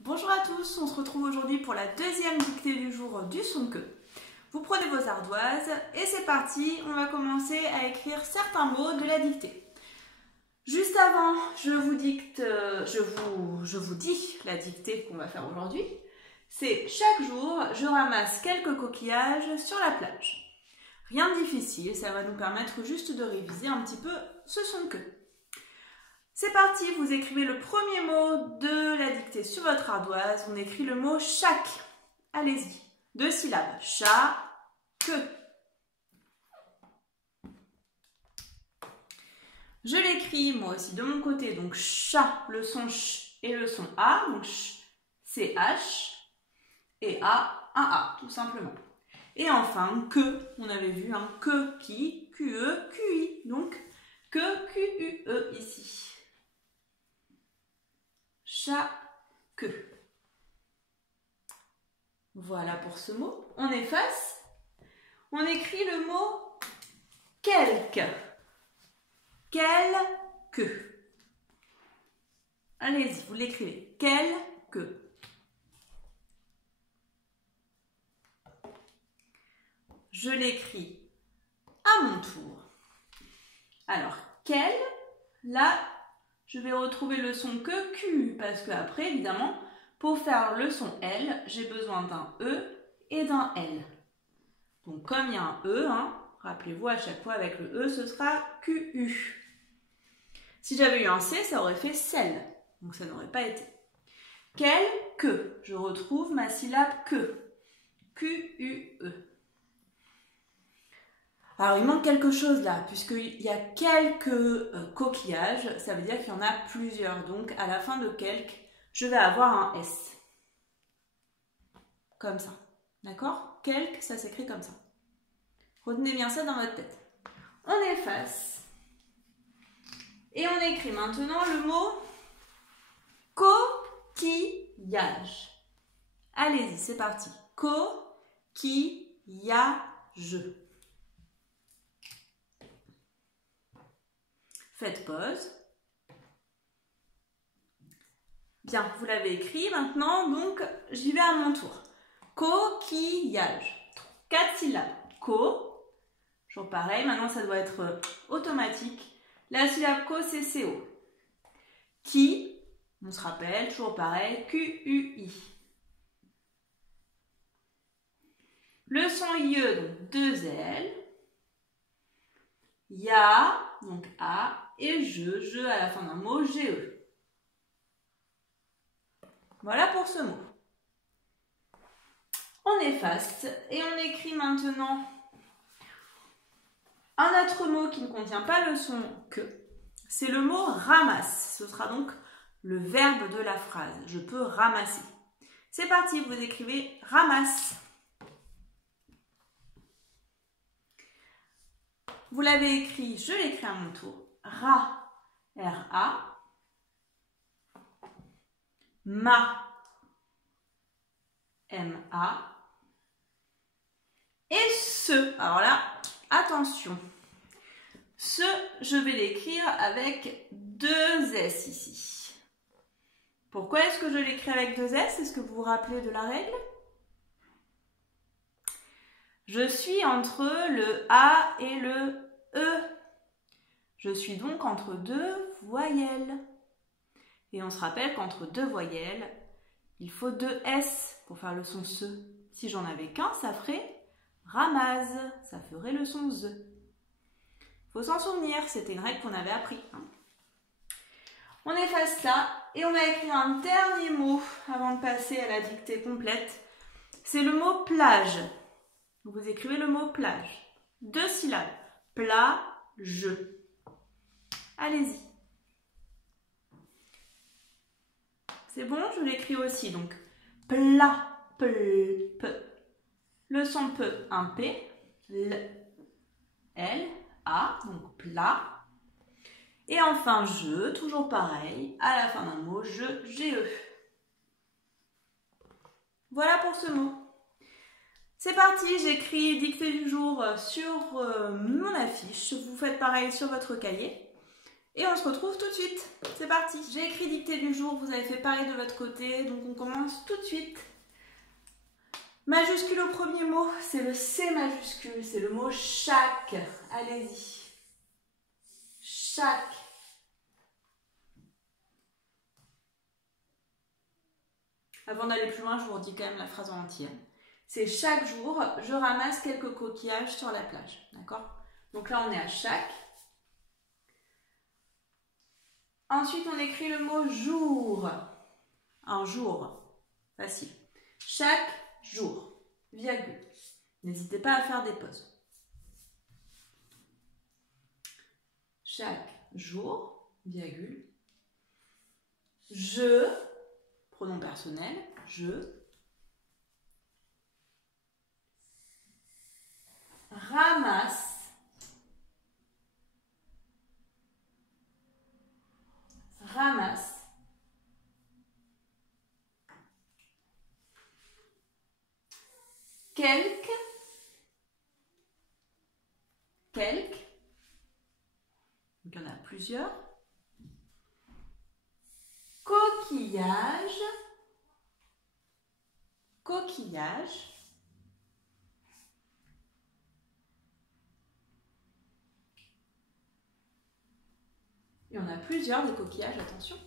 Bonjour à tous, on se retrouve aujourd'hui pour la deuxième dictée du jour du son que. Vous prenez vos ardoises et c'est parti, on va commencer à écrire certains mots de la dictée. Juste avant, je vous dis la dictée qu'on va faire aujourd'hui. C'est chaque jour, je ramasse quelques coquillages sur la plage. Rien de difficile, ça va nous permettre juste de réviser un petit peu ce son que. C'est parti, vous écrivez le premier mot de la dictée sur votre ardoise. On écrit le mot chaque. Allez-y. 2 syllabes. Chat, que. Je l'écris moi aussi de mon côté. Donc chat, le son ch et le son a. Donc ch, c'est h. Et a, un a, tout simplement. Et enfin, que. On avait vu un que qui, QE, QI. Donc que, QUE ici. Chat, que. Voilà pour ce mot. On efface. On écrit le mot quelque. Quelque. Allez-y, vous l'écrivez. Quelque. Je l'écris à mon tour. Alors, quel, là, je vais retrouver le son que Q, parce que après, évidemment, pour faire le son L, j'ai besoin d'un E et d'un L. Donc, comme il y a un E, rappelez-vous, à chaque fois avec le E, ce sera QU. Si j'avais eu un C, ça aurait fait celle. Donc, ça n'aurait pas été. Quel, que. Je retrouve ma syllabe que. QUE. Alors, il manque quelque chose là, puisqu'il y a quelques coquillages, ça veut dire qu'il y en a plusieurs. Donc, à la fin de quelques, je vais avoir un S. Comme ça. D'accord? Quelques, ça s'écrit comme ça. Retenez bien ça dans votre tête. On efface. Et on écrit maintenant le mot coquillage. Allez-y, c'est parti. Coquillage. Faites pause. Bien, vous l'avez écrit maintenant, donc j'y vais à mon tour. Coquillage. 4 syllabes. Co, toujours pareil, maintenant ça doit être automatique. La syllabe co, c'est CO. Qui, on se rappelle, toujours pareil, QUI. Le son IE, donc 2 L. Ya, donc A. Et je à la fin d'un mot, GE. Voilà pour ce mot. On efface et on écrit maintenant un autre mot qui ne contient pas le son que. C'est le mot ramasse. Ce sera donc le verbe de la phrase. Je peux ramasser. C'est parti, vous écrivez ramasse. Vous l'avez écrit, je l'écris à mon tour. Ra, R-A. Ma, M-A. Et ce, alors là, attention. Ce, je vais l'écrire avec 2 S ici. Pourquoi est-ce que je l'écris avec 2 S? Est-ce que vous vous rappelez de la règle? Je suis entre le A et le E. Je suis donc entre 2 voyelles. Et on se rappelle qu'entre 2 voyelles, il faut 2 S pour faire le son SE. Si j'en avais qu'un, ça ferait ramasse. Ça ferait le son ZE. Il faut s'en souvenir, c'était une règle qu'on avait appris. On efface ça et on va écrire un dernier mot avant de passer à la dictée complète. C'est le mot plage. Vous écrivez le mot plage. 2 syllabes. Plage. Allez-y. C'est bon, je l'écris aussi. Donc, plat, p. Le son P, un P. L, A, donc plat. Et enfin, je, toujours pareil. À la fin d'un mot, je, GE. Voilà pour ce mot. C'est parti, j'écris dictée du jour sur mon affiche. Vous faites pareil sur votre cahier. Et on se retrouve tout de suite. C'est parti. J'ai écrit dictée du jour, vous avez fait pareil de votre côté, donc on commence tout de suite. Majuscule au premier mot, c'est le C majuscule, c'est le mot chaque. Allez-y. Chaque. Avant d'aller plus loin, je vous redis quand même la phrase en entier. C'est chaque jour, je ramasse quelques coquillages sur la plage. D'accord? Donc là, on est à chaque. Ensuite, on écrit le mot jour. Un jour. Facile. Chaque jour. Virgule. N'hésitez pas à faire des pauses. Chaque jour. Virgule. Je. Pronom personnel. Je. Ramasse. Ramasse. Quelques. Donc il y en a plusieurs. Coquillage. Coquillage. Il y en a plusieurs des coquillages, attention.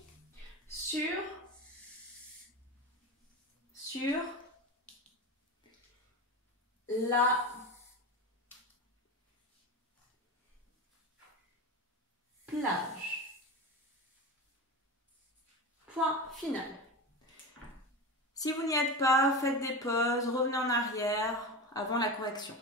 Sur la plage. Point final. Si vous n'y êtes pas, faites des pauses, revenez en arrière avant la correction.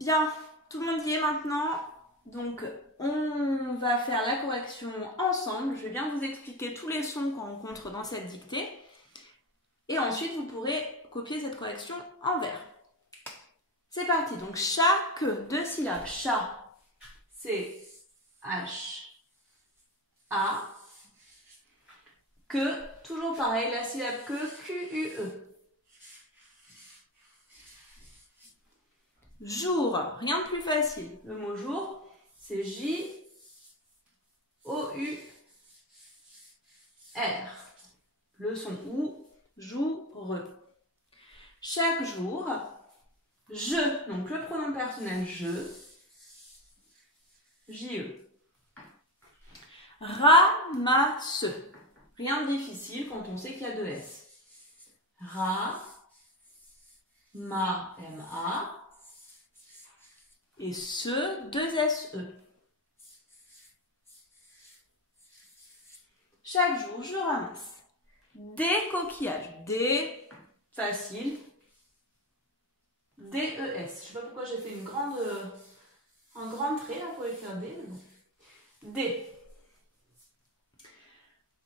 Bien, tout le monde y est maintenant. Donc, on va faire la correction ensemble. Je vais bien vous expliquer tous les sons qu'on rencontre dans cette dictée. Et ensuite, vous pourrez copier cette correction en vers. C'est parti. Donc, chaque deux syllabes. Chat, C-H-A. Que, toujours pareil, la syllabe que, Q-U-E. Jour, rien de plus facile. Le mot jour, c'est J-O-U-R. Le son OU, jour. Chaque jour, je, donc le pronom personnel je, J-E. Ramasse. Rien de difficile quand on sait qu'il y a deux S. M-A. Et ce, deux S-E. Chaque jour, je ramasse des coquillages. Des, facile. D-E-S. Je ne sais pas pourquoi j'ai fait un grand trait là pour écrire D. Des.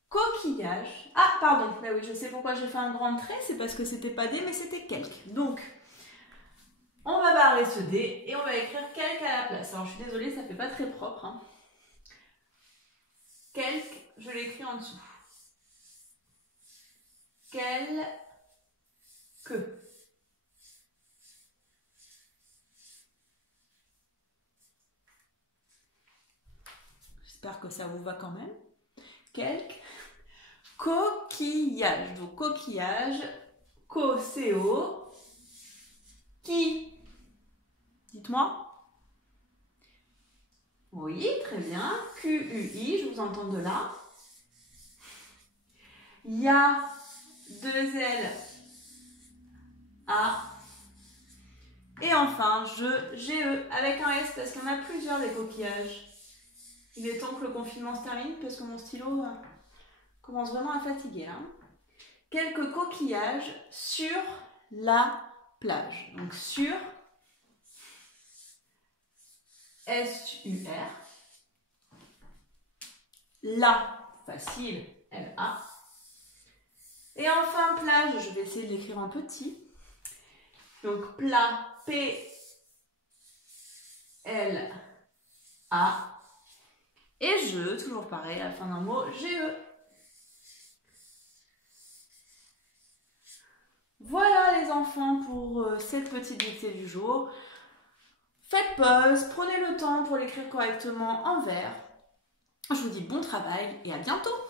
Coquillage. Ah, pardon. Bah oui, je sais pourquoi j'ai fait un grand trait. C'est parce que c'était pas des, mais c'était quelques. Donc, on va barrer ce D et on va écrire quelques à la place. Alors, je suis désolée, ça fait pas très propre. Hein. Quelques, je l'écris en dessous. Quelques. J'espère que ça vous va quand même. Quelques. Coquillage. Donc, coquillage. Co-C-O. Qui. Dites-moi. Oui, très bien. Q-U-I, je vous entends de là. Il y a deux L. A. Et enfin, je, G-E, avec un S, parce qu'on a plusieurs des coquillages. Il est temps que le confinement se termine, parce que mon stylo commence vraiment à fatiguer. Hein. Quelques coquillages sur la plage. Donc, sur S-U-R. La, facile, L-A. Et enfin, plage, je vais essayer de l'écrire en petit. Donc, plat, P-L-A. Et je, toujours pareil, à la fin d'un mot, G-E. Voilà les enfants pour cette petite dictée du jour. Faites pause, prenez le temps pour l'écrire correctement en vers. Je vous dis bon travail et à bientôt!